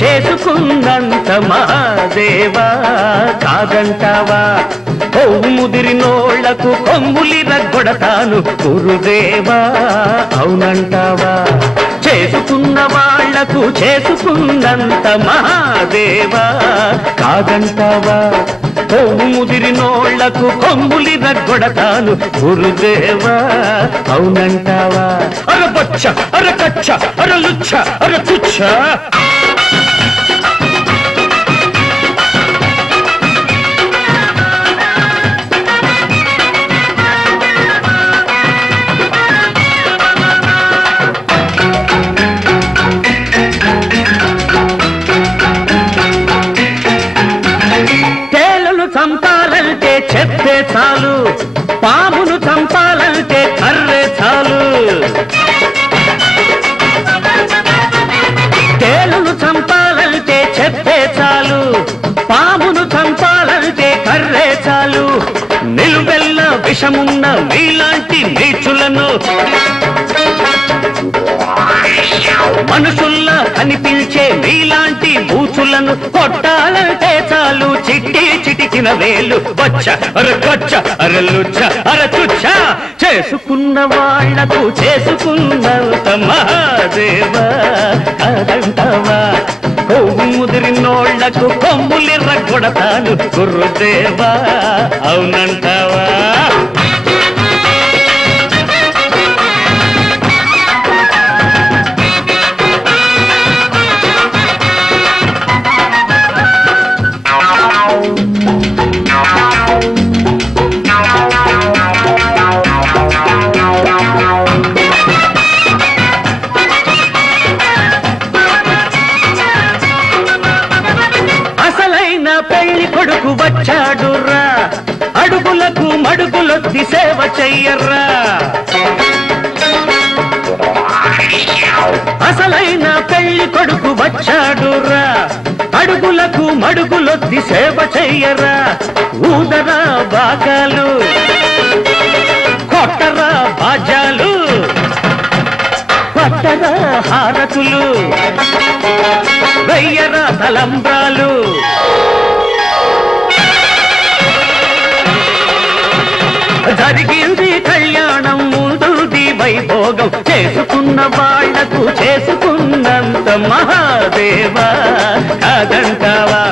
చేసుకున్నంత మహాదేవా కాదంటావా? ముదిరినోళ్లకు కొమ్ములి రగ్గొడతాను గురుదేవా అవునంటావా? చేసుకున్న వాళ్లకు చేసుకున్నంత మహాదేవా కాదంటావా? ముదిరినోళ్లకు కొమ్ములి రగ్గొడతాను గురుదేవా అవునంటావా? అరబచ్చ అరకచ్చ అరలుచ్చ అరతుచ్చ చంపాలంటే చెప్పే చాలు, పామును చంపాలంటే కర్రే చాలు. తేలును చంపాలంటే చెప్పే చాలు, పామును చంపాలంటే కర్రే చాలు. నిలువెల్ల విషమున్న మీలాంటి నీచులను మనుషుల్లా కనిపించే మీలాంటి బూచులను కొట్టాలంటే చాలు చిట్టి చిటికిన వేలు వచ్చ అరకొచ్చ అరలుచ్చ అరచుచ్చ. చేసుకున్న వాళ్లకు చేసుకున్నంత మహాదేవా కాదంటావా? ముదిరినోళ్లకు కొమ్ములి రగ్గొడతాను గురుదేవా అవునంటావా? పెళ్లి కొడుకు వచ్చాడురా, అడుగులకు మడుగులొత్తి సేవ చెయ్యర్రా. అసలైన పెళ్లి కొడుకు వచ్చాడురా, అడుగులకు మడుగులొత్తి సేవ చెయ్యరా. ఊదరా బాగాలు, కొట్టరా బాజాలు, పట్టరా హారతులు, వెయ్యరా తలంబ్రాలు. జరిగింది కళ్యాణం ముందుది వైభోగం, చేసుకున్న వాళ్లకు చేసుకున్నంత మహాదేవా కాదంటావా?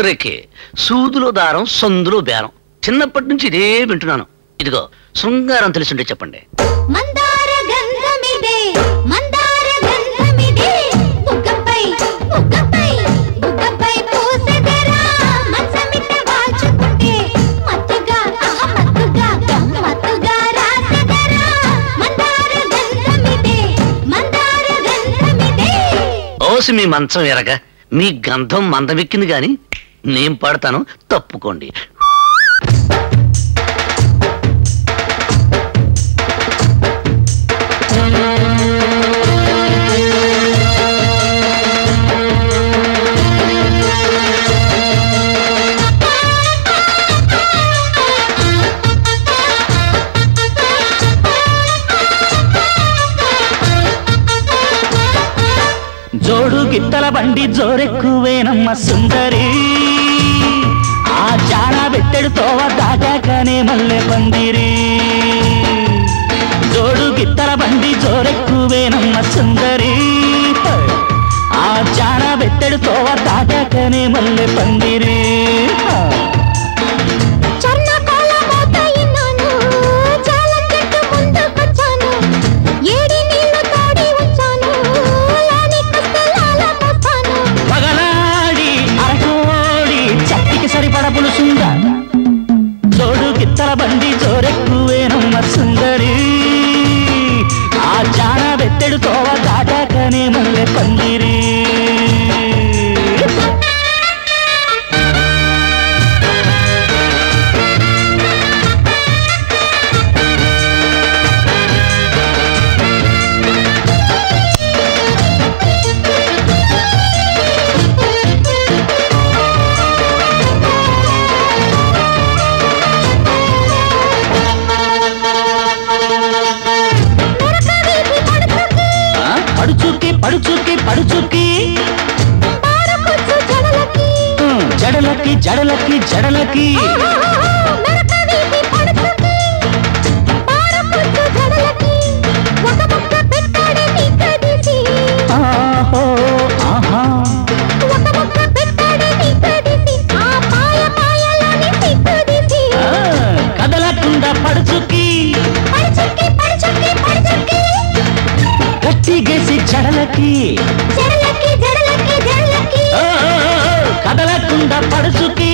ఉత్తరేకే సూదులో దారం సందులో బేరం. చిన్నప్పటి నుంచి ఇదే వింటున్నాను. ఇదిగో శృంగారం తెలుసుంటే చెప్పండి. ఓసి మీ మంచం ఎరగా మీ గంధం మందమెక్కింది గాని నేను పాడతాను, తప్పుకోండి. జోడు గిత్తల బండి జోరెక్కువేనమ్మ సుందరి, ఆ జాన బెత్తెడుతో దాటాకనే మల్లె పందిరి. జోడు గిత్తల బండి జోరెక్కువేనమ్మ సుందరి, ఆ జాన బెత్తెడుతో దాటాకనే మల్లె పందిరి. జోడు గిత్తల బండి జోరెక్కువేనమ్మ సుందరి, ఆ జాన బెత్తెడుతో దాటాకనే మల్లె పందిరి. పడుచుకి పడుచుకి జడలకి జడలకి జడలకి కదలకుండా పడుచుకి గట్టిగేసి జడలకి కదలకుండా పడుచుకి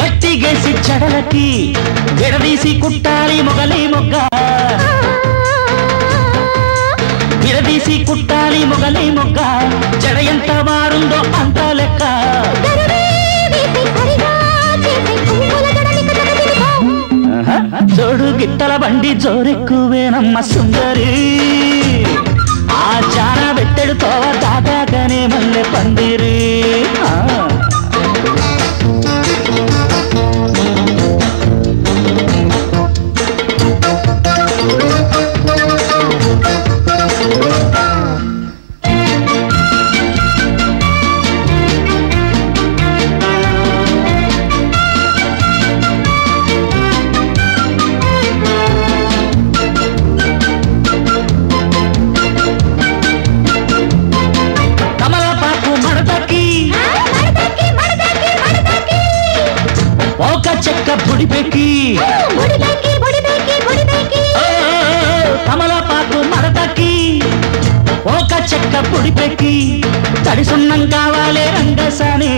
గట్టిగేసి జడలకి విడదీసి కుట్టాలి మొగలి మొగ్గ, విడదీసి కుట్టాలి మొగలి మొగ్గ, జడ ఎంత మారుందో అంత లెక్క. జోడు గిత్తల బండి జోరెక్కువేనమ్మ సుందరి, ఆ జాన బెత్తెడుతో దాటాకనే మల్లె పందిరి. చెక్క బుడిపెక్కి కమలపాకు మడతకి ఒక చెక్క బుడిపెక్కి తడిసున్నం కావాలే రంగసాని,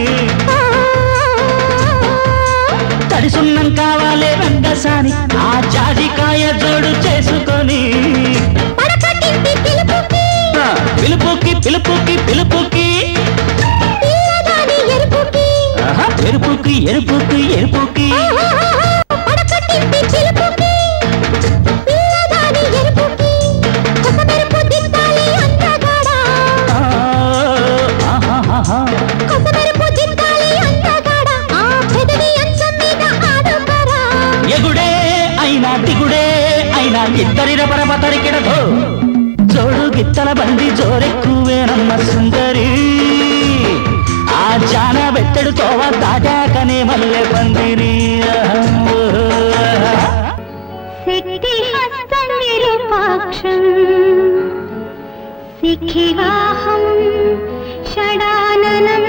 తడిసున్నం కావాలే రంగసాని, ఆ జాజికాయ జోడు చేసుకొని పిలుపుకి పిలుపుకి పిలుపుకి ఎరుపుకి ఎరుపుకి ఎరుపుకి ఎగుడే అయినా దిగుడే అయినా ఇద్దరి రపరపతరికిడతో జోడు గిత్తల బండి జోరెక్కువేనమ్మ సుందరి, ఆ జాన బెత్తెడుతో దాటాకనే మల్లె పందిరి. నిరుపాక్షం సిఖివాహం షడాననం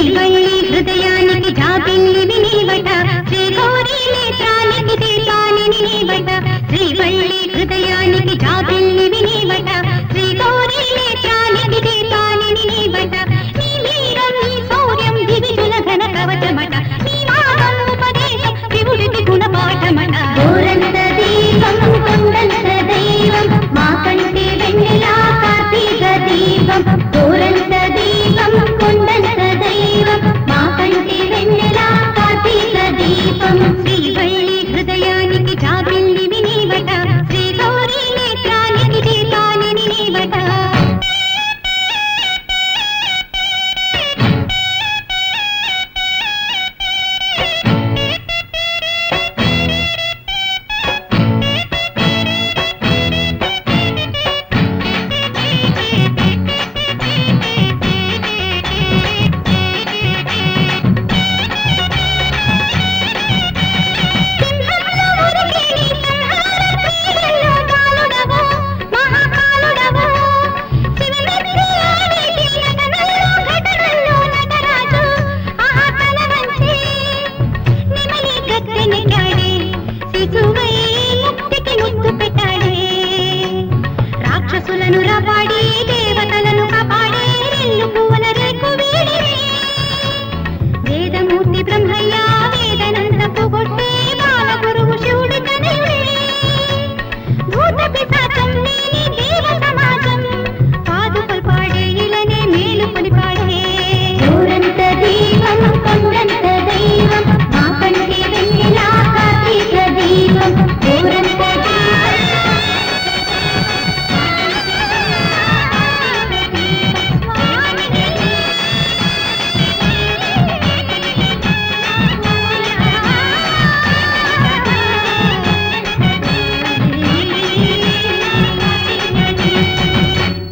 శ్రీవల్లి హృదయానికి జాబిల్లి వినివట శ్రీగౌరీ నేత్రానికి దీపానిని నీవట శ్రీవల్లి హృదయానికి జాబిల్లి వినివట శ్రీగౌరీ నేత్రానికి దీపానిని నీవట నీ వీరం నీ శౌర్యం దివిజుల ఘన కవచమట నీ వాదం ఉపదేశం శివుడికి గుణపాఠమట గోరంత దీపం కొండంత దైవం మా కంటి వెన్నెలా కార్తీక దీపం గోరంత దీపం కొండంత దైవం మా కంటి వెన్నెలా కార్తీక దీపం